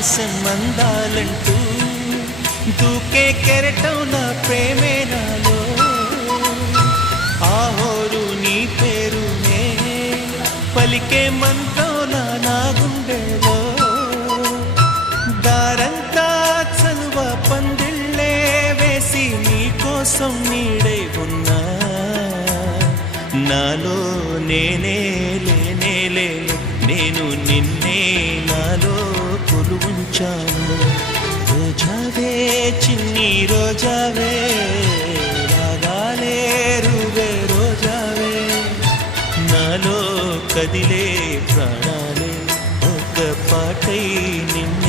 ఆకాశమందాలంటూ దూకే కెరటం నా ప్రేమే నాలో ఆహోరు నీ పేరునే పలికే మంత్రం నా గుండెలో దారంతా చలువ పందిళ్ళే వేసి నీ కోసం నీడై ఉన్నా నాలో నేనే లేనే లేను నేను నిన్నే నాలో కొలువుంచాను రోజావే చిన్ని రోజావే రాగాలే రువే రోజావే నాలో కదిలే ప్రాణాలే ఒక పాటై నిన్నే